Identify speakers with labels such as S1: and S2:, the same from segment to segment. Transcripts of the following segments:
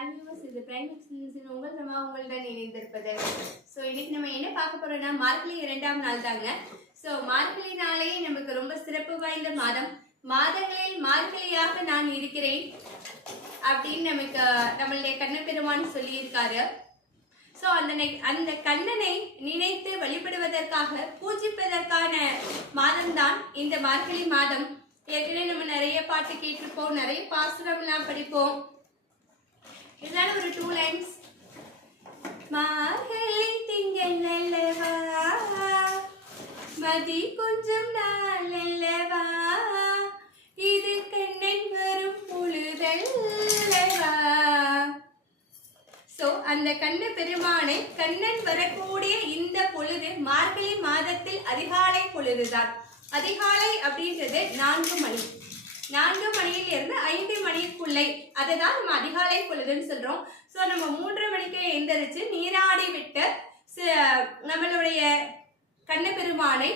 S1: ஹாய்வியூவர்ஸ் இது பிரைம் எக்ஸ்பீரியன்ஸின் உங்கள் பிரமா உங்களுடன் இணைந்திருப்பது. ஸோ இன்னைக்கு நம்ம என்ன பார்க்க போறோம்னா மார்கழி இரண்டாம் நாள் தாங்க. ஸோ மார்கழி நாளே நமக்கு ரொம்ப சிறப்பு வாய்ந்த மாதம். மாதங்களில் மார்கழியாக நான் இருக்கிறேன் அப்படின்னு நமக்கு நம்மளுடைய கண்ணபெருமான் சொல்லியிருக்காரு. ஸோ அந்த அந்த கண்ணனை நினைத்து வழிபடுவதற்காக பூஜிப்பதற்கான மாதம்தான் இந்த மார்கழி மாதம். ஏற்கனவே நம்ம நிறைய பாட்டு கேட்டிருப்போம் நிறைய பாசுரம்லாம் படிப்போம். இதனால ஒரு டூ லைன்ஸ் மார்கழி திங்கள் நல்லவா மதி கொஞ்சம் நாள் அல்லவா? இது கண்ணன் வரும் பொழுதல்லவா ஸோ அந்த கண்ண பெருமானை கண்ணன் வரக்கூடிய இந்த பொழுது மார்கழி மாதத்தில் அதிகாலை பொழுதுதான். அதிகாலை அப்படின்றது நான்கு மணி. நான்கு மணியில் இருந்து ஐந்து மணிக்குள்ளே. அதை தான் நம்ம அதிகாலை பொழுதுன்னு சொல்கிறோம் ஸோ நம்ம மூன்றரை மணிக்கே எந்திரிச்சு நீராடி விட்டு நம்மளுடைய கண்ண பெருமானை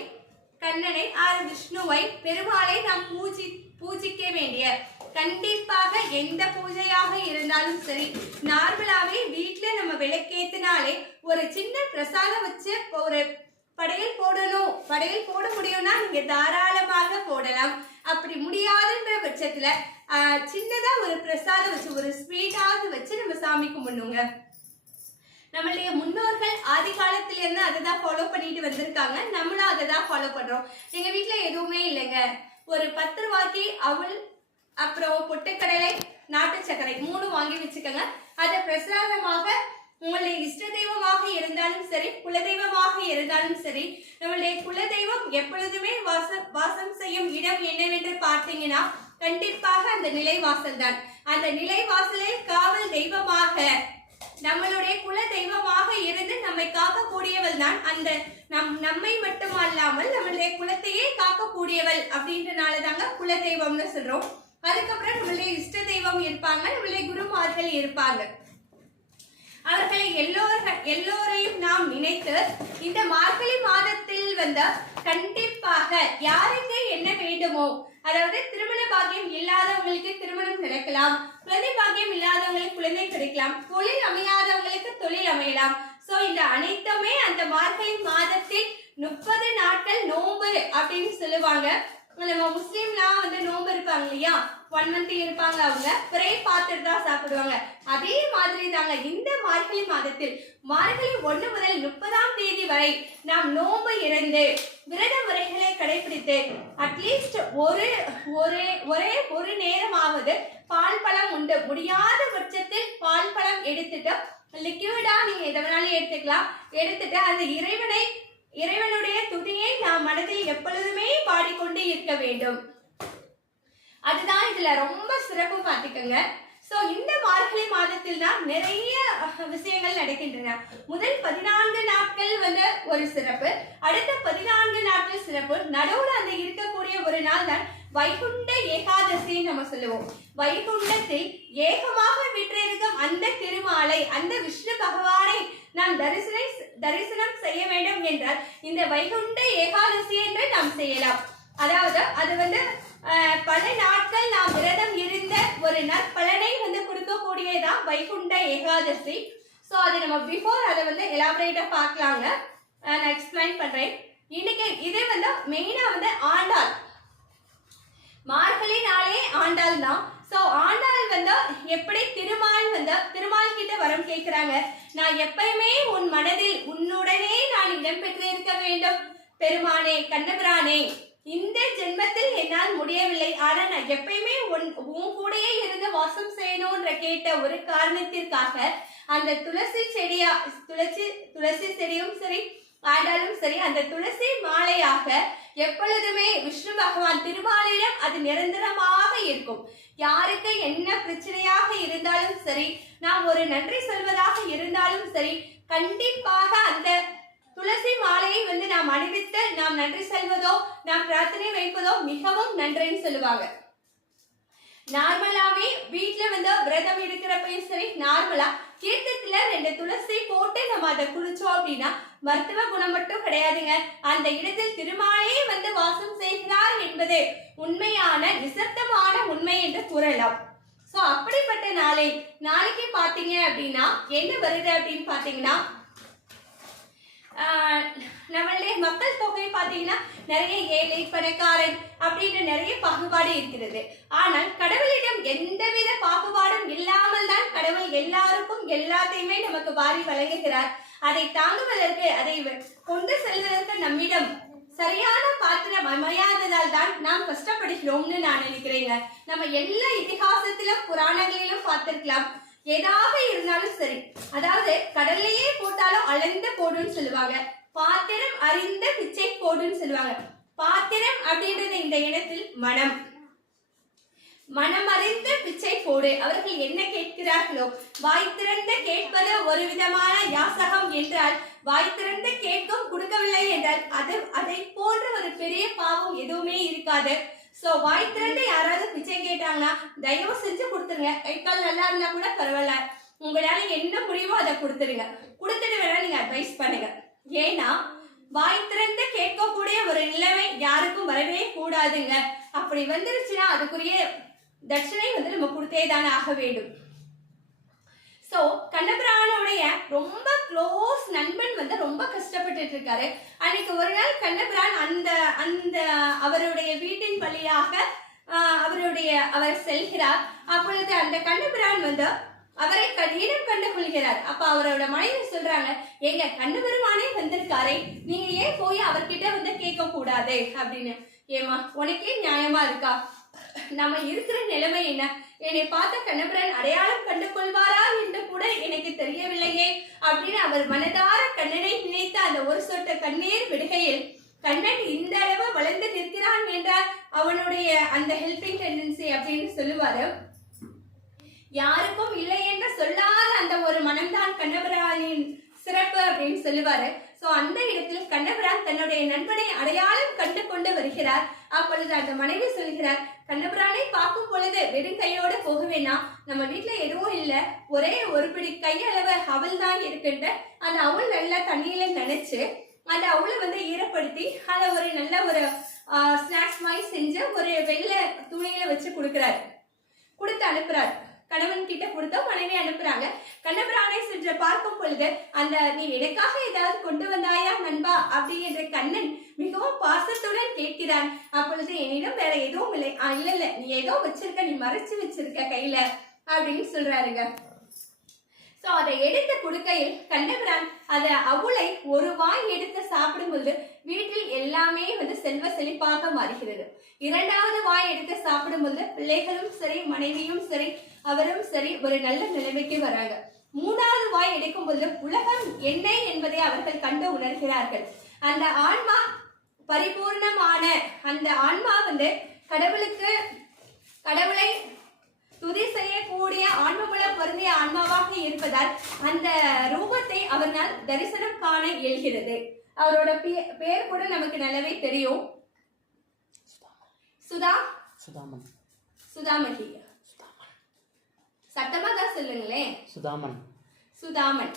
S1: கண்ணனை ஆறு விஷ்ணுவை பெருமாளை நாம் பூஜி பூஜிக்க வேண்டிய. கண்டிப்பாக எந்த பூஜையாக இருந்தாலும் சரி நார்மலாகவே வீட்டில் நம்ம விளக்கேற்றினாலே ஒரு சின்ன பிரசாதம் வச்சு ஒரு படையல் போடணும். படையல் போட முடியும்னா நீங்க தாராளமாக போடலாம். அப்படி முடியாதுன்ற பட்சத்துல சின்னதா ஒரு பிரசாதம் வச்சு ஒரு ஸ்வீட்டாவது வச்சு நம்ம சாமி கும்பிடணுங்க. நம்மளுடைய முன்னோர்கள் ஆதி காலத்துல இருந்து அதை தான் ஃபாலோ பண்ணிட்டு வந்திருக்காங்க. நம்மளும் அதை தான் ஃபாலோ பண்றோம். எங்க வீட்டுல எதுவுமே இல்லைங்க. ஒரு பத்து ரூபாய்க்கு அவள் அப்புறம் பொட்டுக்கடலை நாட்டு சர்க்கரை மூணு வாங்கி வச்சுக்கோங்க. அதை பிரசாதமாக உங்களுடைய இஷ்ட தெய்வமாக இருந்தாலும் சரி குலதெய்வமாக இருந்தாலும் சரி நம்மளுடைய குலதெய்வம் எப்பொழுதுமே வாசம் வாசம் செய்யும் இடம் என்னவென்று பார்த்தீங்கன்னா கண்டிப்பாக அந்த நிலைவாசல் தான் அந்த நிலைவாசலில் காவல் தெய்வமாக நம்மளுடைய குல தெய்வமாக இருந்து நம்மை காக்கக்கூடியவள் தான் அந்த நம் நம்மை மட்டுமல்லாமல் நம்மளுடைய குலத்தையே காக்கக்கூடியவள் அப்படின்றனால தாங்க குல தெய்வம்னு சொல்றோம். அதுக்கப்புறம் நம்மளுடைய இஷ்ட தெய்வம் இருப்பாங்க நம்மளுடைய குருமார்கள் இருப்பாங்க. அவர்களை எல்லோர்கள் எல்லோரையும் நாம் நினைத்து இந்த மார்கழி மாதத்தில் வந்த கண்டிப்பாக யாருக்கு என்ன வேண்டுமோ அதாவது திருமண பாக்கியம் இல்லாதவங்களுக்கு திருமணம் கிடைக்கலாம் குழந்தை பாக்கியம் இல்லாதவங்களுக்கு குழந்தை கிடைக்கலாம் தொழில் அமையாதவங்களுக்கு தொழில் அமையலாம். சோ இந்த அனைத்துமே அந்த மார்கழி மாதத்தில் முப்பது நாட்கள் நோன்பு அப்படின்னு சொல்லுவாங்க. நம்ம முஸ்லீம்லாம் வந்து நோன்பு இருப்பாங்க இல்லையா? ஒன் மந்த் இருப்பாங்க அவங்க. ப்ரே பார்த்துட்டு தான் சாப்பிடுவாங்க. அதே மாதிரி தாங்க இந்த மார்கழி மாதத்தில் மார்கழி ஒன்று முதல் முப்பதாம் தேதி வரை நாம் நோம்பு இருந்து விரத முறைகளை கடைபிடித்து அட்லீஸ்ட் ஒரு ஒரே ஒரே ஒரு நேரமாவது பால் பழம் உண்டு. முடியாத பட்சத்தில் பால் பழம் எடுத்துட்டு லிக்யூடா நீங்க எதை வேணாலும் எடுத்துக்கலாம். எடுத்துட்டு அந்த இறைவனை இறைவனுடைய துதியை நாம் மனதில் எப்பொழுதுமே பாடிக்கொண்டே இருக்க வேண்டும். அதுதான் இதுல ரொம்ப சிறப்பு பார்த்துக்கோங்க. சோ இந்த மார்கழி மாதத்தில் தான் நிறைய விஷயங்கள் நடக்கின்றன. முதல் பதினான்கு நாட்கள் வந்து ஒரு சிறப்பு. அடுத்த பதினான்கு நாட்கள் சிறப்பு. நடுவுல அந்த இருக்கக்கூடிய ஒரு நாள் தான் வைகுண்ட ஏகாதசி நம்ம சொல்லுவோம். வைகுண்டத்தில் ஏகமாக விற்றிருக்கும் அந்த திருமாலை அந்த விஷ்ணு பகவானை நாம் தரிசனை தரிசனம் செய்ய வேண்டும் என்றால் இந்த வைகுண்ட ஏகாதசி என்று நாம் செய்யலாம். அதாவது அது வந்து பல நாட்கள் நாம் விரதம் இருந்த ஒரு நற்பலனை வந்து கொடுக்கக்கூடியதான் வைகுண்ட ஏகாதசி. ஸோ அது நம்ம பிஃபோர் அதை வந்து எலாபரேட்டாக பார்க்கலாங்க. நான் எக்ஸ்பிளைன் பண்ணுறேன் இன்னைக்கு இதே வந்து மெயினாக வந்து ஆண்டாள். மார்கழி நாளே ஆண்டாள் தான். ஸோ ஆண்டாள் வந்து எப்படி திருமால் வந்து திருமால் கிட்ட வரம் கேட்குறாங்க? நான் எப்பயுமே உன் மனதில் உன்னுடனே நான் இடம்பெற்றிருக்க வேண்டும். பெருமானே கண்ணபிரானே. இந்த ஜென்மத்தில் என்னால் முடியவில்லை. ஆனா நான் எப்பயுமே உன் உன் கூடயே இருந்து வாசம் செய்யணும்ன்ற கேட்ட ஒரு காரணத்திற்காக அந்த துளசி செடியா துளசி துளசி செடியும் சரி ஆண்டாலும் சரி அந்த துளசி மாலையாக எப்பொழுதுமே விஷ்ணு பகவான் திருமாலையிடம் அது நிரந்தரமாக இருக்கும். யாருக்கு என்ன பிரச்சனையாக இருந்தாலும் சரி நாம் ஒரு நன்றி சொல்வதாக இருந்தாலும் சரி கண்டிப்பாக அந்த துளசி மாலையை வந்து நாம் அணிவித்து நாம் நன்றி செல்வதோ நாம் பிரார்த்தனை வைப்பதோ மிகவும் நன்றின்னு சொல்லுவாங்க. நார்மலாவே வீட்டுல வந்து விரதம் இருக்கிறப்பையும் சரி நார்மலா கீர்த்தத்துல ரெண்டு துளசி போட்டு நம்ம அதை குளிச்சோம் அப்படின்னா மருத்துவ குணம் மட்டும் கிடையாதுங்க. அந்த இடத்தில் திருமாலே வந்து வாசம் செய்கிறார் என்பது உண்மையான நிசப்தமான உண்மை என்று கூறலாம். சோ அப்படிப்பட்ட நாளை நாளைக்கு பாத்தீங்க அப்படின்னா என்ன வருது அப்படின்னு பாத்தீங்கன்னா நம்மளுடைய மக்கள் தொகை பார்த்தீங்கன்னா நிறைய ஏழை பணக்காரன் அப்படின்னு நிறைய பாகுபாடு இருக்கிறது. ஆனால் கடவுளிடம் எந்தவித பாகுபாடும் இல்லாமல் தான் கடவுள் எல்லாருக்கும் எல்லாத்தையுமே நமக்கு வாரி வழங்குகிறார். அதை தாங்குவதற்கு அதை கொண்டு செல்வதற்கு நம்மிடம் சரியான பாத்திரம் அமையாததால் தான் நாம் கஷ்டப்படுகிறோம்னு நான் நினைக்கிறேங்க. நம்ம எல்லா இதிகாசத்திலும் புராணங்களிலும் பார்த்திருக்கலாம். ஏதாவது இருந்தாலும் சரி. அதாவது கடல்லையே போட்டாலும் அளந்த போடுன்னு சொல்லுவாங்க. பாத்திரம் அறிந்த பிச்சை போடுன்னு சொல்லுவாங்க. பாத்திரம் அப்படின்றது இந்த இடத்தில் மனம். மனம் அறிந்த பிச்சை போடு. அவர்கள் என்ன கேட்கிறார்களோ? வாய் திறந்து கேட்பது ஒரு விதமான யாசகம் என்றால் வாய் திறந்து கேட்கும் கொடுக்கவில்லை என்றால் அது அதை போன்ற ஒரு பெரிய பாவம் எதுவுமே இருக்காது. சோ வாய் திறந்து யாராவது பிச்சை கேட்டாங்கன்னா தயவு செஞ்சு கொடுத்துருங்க. கை கால் நல்லா இருந்தா கூட பரவாயில்ல. உங்களால என்ன முடியுமோ அதை கொடுத்துருங்க. கொடுத்துட்டு வேணா நீங்க அட்வைஸ் பண்ணுங்க. ஏன்னா வாய் திறந்து கேட்கக்கூடிய ஒரு நிலைமை யாருக்கும் வரவே கூடாதுங்க. அப்படி வந்துருச்சுன்னா அதுக்குரிய தட்சணை வந்து நம்ம கொடுத்தே தானே ஆக வேண்டும். ஸோ கண்ணபிரானுடைய ரொம்ப க்ளோஸ் நண்பன் வந்து ரொம்ப கஷ்டப்பட்டுட்டு இருக்காரு அன்னைக்கு ஒரு நாள் கண்ணபிரான் அந்த அந்த அவருடைய வீட்டின் வழியாக அவருடைய அவர் செல்கிறார். அப்பொழுது அந்த கண்ணபிரான் வந்து அவரை கடினம் கண்டு கொள்கிறார். அப்ப அவரோட மனைவி சொல்றாங்க ஏங்க கண்ணபெருமானே வந்திருக்காரே. நீங்க ஏன் போய் அவர்கிட்ட வந்து கேட்க கூடாது அப்படின்னு. ஏமா உனக்கே நியாயமா இருக்கா? நம்ம இருக்கிற நிலைமை என்ன? என்னை பார்த்த கண்ணபுரன் அடையாளம் கண்டு கொள்வாரா என்று கூட எனக்கு தெரியவில்லையே அப்படின்னு அவர் மனதார கண்ணனை நினைத்த அந்த ஒரு சொட்ட கண்ணீர் விடுகையில் கண்ணன் இந்த அளவு வளர்ந்து நிற்கிறான் என்றால் அவனுடைய அந்த ஹெல்பிங் டெண்டன்சி அப்படின்னு சொல்லுவாரு. யாருக்கும் இல்லை என்று சொல்லாத அந்த ஒரு மனம்தான் கண்ணபிரானின் சிறப்பு அப்படின்னு சொல்லுவாரு. சோ அந்த இடத்தில் கண்ணபிரான் தன்னுடைய நண்பனை அடையாளம் கண்டு கொண்டு வருகிறார். அப்பொழுது அந்த மனைவி சொல்கிறார் கண்ணபிரானை பார்க்கும் பொழுது வெறும் கையோட போக வேணாம் நம்ம வீட்டுல எதுவும் இல்ல. ஒரே ஒரு பிடி கையளவு அவள் தான் இருக்குன்ற. அந்த அவள் நல்லா தண்ணியில நினைச்சு அந்த அவளை வந்து ஈரப்படுத்தி அதை ஒரு நல்ல ஒரு ஸ்நாக்ஸ் மாதிரி செஞ்சு ஒரு வெள்ளை துணியில வச்சு கொடுக்குறாரு. கொடுத்து அனுப்புறாரு. கணவன் கிட்ட கொடுத்தா மனைவி அனுப்புறாங்க. கண்ணபிரானை சென்று பார்க்கும் பொழுது அந்த நீ எனக்காக ஏதாவது கொண்டு வந்தாயா நண்பா? அப்படி என்ற கண்ணன் மிகவும் பாச கேட்கிறார் அப்பொழுது என்னிடம் வேற எதுவும் இல்லை. இல்ல இல்ல நீ ஏதோ வச்சிருக்க நீ மறைச்சு வச்சிருக்க கையில அப்படின்னு சொல்றாருங்க. சோ அதை எடுத்து கொடுக்கையில் கண்ணபிரான் அதை அவளை ஒரு வாய் எடுத்து சாப்பிடும்போது வீட்டில் எல்லாமே வந்து செல்வ செழிப்பாக மாறுகிறது. இரண்டாவது வாய் எடுத்து சாப்பிடும்போது பிள்ளைகளும் சரி மனைவியும் சரி அவரும் சரி ஒரு நல்ல நிலைமைக்கு வராங்க. மூணாவது வாய் எடுக்கும் பொழுது உலகம் என்ன என்பதை அவர்கள் கண்டு உணர்கிறார்கள். அந்த ஆன்மா பரிபூர்ணமான அந்த ஆன்மா வந்து கடவுளுக்கு கடவுளை துதி செய்யக்கூடிய ஆன்மகுலம் பொருந்திய ஆன்மாவாக இருப்பதால் அந்த ரூபத்தை அவரால் தரிசனம் காண இயல்கிறது. அவரோட பே- பேர் கூட நமக்கு நல்லாவே தெரியும். சுதா
S2: சுதாமன்.
S1: சுதாமதி சத்தமா தான் சொல்லுங்களேன்.
S2: சுதாமன்.
S1: சுதாமன்.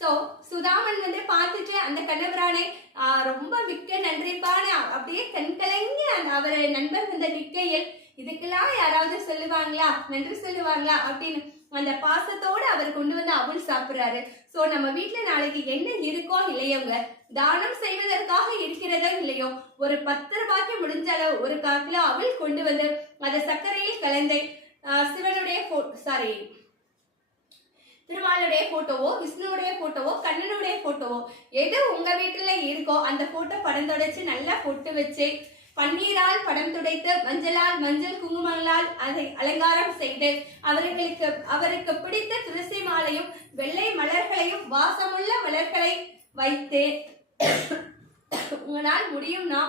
S1: சோ சுதாமன் வந்து பார்த்துட்டு அந்த கண்ணபிரானை ரொம்ப மிக்க நன்றிப்பான்னு அப்படியே கண்கலங்கி அந்த அவர் நண்பர் வந்து நிக்கையில் இதுக்கெல்லாம் யாராவது சொல்லுவாங்களா? நன்றி சொல்லுவாங்களா? அப்படின்னு அந்த பாசத்தோடு அவர் கொண்டு வந்து அவள் சாப்பிட்றாரு. ஸோ நம்ம வீட்டில் நாளைக்கு என்ன இருக்கோ இல்லையோங்க தானம் செய்வதற்காக இருக்கிறதோ இல்லையோ ஒரு பத்து ரூபாய்க்கு முடிஞ்ச அளவு ஒரு கால் கிலோ அவள் கொண்டு வந்து அதை சர்க்கரையில் கலந்து சிவனுடைய சாரி பெருமாளுடைய போட்டோவோ விஷ்ணுவுடைய போட்டோவோ கண்ணனுடைய போட்டோவோ எது உங்க வீட்டுல இருக்கோ அந்த போட்டோ படம் தொடச்சு நல்லா பொட்டு வச்சு பன்னீரால் படம் துடைத்து மஞ்சளால் மஞ்சள் குங்குமங்களால் அதை அலங்காரம் செய்து அவர்களுக்கு அவருக்கு பிடித்த துளசி மாலையும் வெள்ளை மலர்களையும் வாசமுள்ள மலர்களை வைத்து உங்களால் முடியும்னா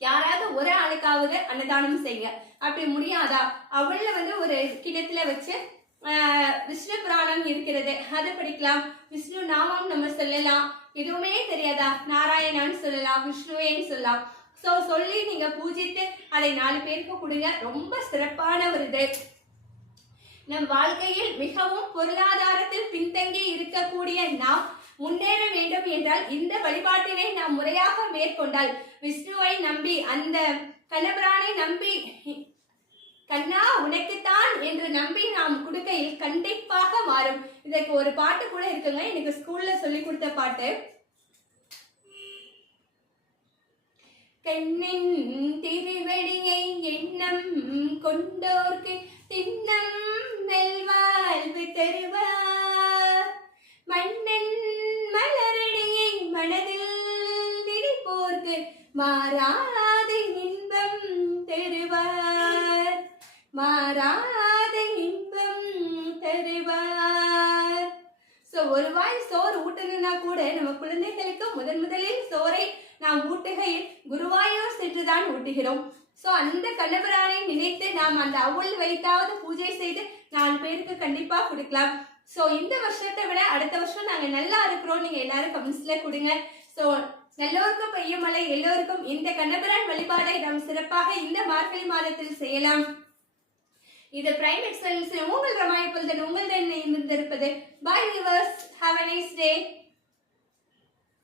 S1: யாராவது ஒரு ஆளுக்காவது அன்னதானம் செய்யுங்க அப்படி முடியாதா? அவள வந்து ஒரு கிணத்துல வச்சு விஷ்ணு புராணம் இருக்கிறது. அதை படிக்கலாம். விஷ்ணு நாமம் நம்ம சொல்லலாம். எதுவுமே தெரியாதா? நாராயணான்னு சொல்லலாம் விஷ்ணுவேன்னு சொல்லலாம். ஸோ சொல்லி நீங்க பூஜித்து அதை நாலு பேருக்கு கொடுங்க. ரொம்ப சிறப்பான ஒரு இது. நம் வாழ்க்கையில் மிகவும் பொருளாதாரத்தில் பின்தங்கி இருக்கக்கூடிய நாம் முன்னேற வேண்டும் என்றால் இந்த வழிபாட்டினை நாம் முறையாக மேற்கொண்டால் விஷ்ணுவை நம்பி அந்த கண்ணபிரானை நம்பி கண்ணா உனக்குத்தான் என்று நம்பி நாம் கொடுக்கையில் கண்டிப்பாக மாறும். இதற்கு ஒரு பாட்டு கூட இருக்குங்க. எனக்கு ஸ்கூல்ல சொல்லி கொடுத்த பாட்டு. கண்ணின் திருவடியை எண்ணம் கொண்டோர்க்கு திண்ணம் நெல்வாழ்வு தருவார். மண்ணன் மலரடியை மனதில் நினைப்போர்க்கு மாறா இன்பம் தருவார் மாறாத இன்பம் தருவார். சோ ஒரு வாய் சோறு ஊட்டணும்னா கூட நம்ம குழந்தைகளுக்கு முதன் முதலில் சோறை நாம் ஊட்டுகையில் குருவாயூர் சென்றுதான் ஊட்டுகிறோம். சோ அந்த கண்ணபிரானை நினைத்து நாம் அந்த அவுள் வைத்தாவது பூஜை செய்து நாலு பேருக்கு கண்டிப்பா கொடுக்கலாம். சோ இந்த வருஷத்தை விட அடுத்த வருஷம் நாங்க நல்லா இருக்கிறோம். நீங்க எல்லாரும் கமெண்ட்ஸ்ல கொடுங்க. சோ எல்லோருக்கும் பெய்யும் மழை எல்லோருக்கும் இந்த கண்ணபிரான் வழிபாடை நாம் சிறப்பாக இந்த மார்கழி மாதத்தில் செய்யலாம். இது பிரைம் எக்ஸலன்ஸ் உங்கள் ரமாயப்பொழுதன் உங்களுடன் இணைந்திருப்பது. Bye viewers have a nice day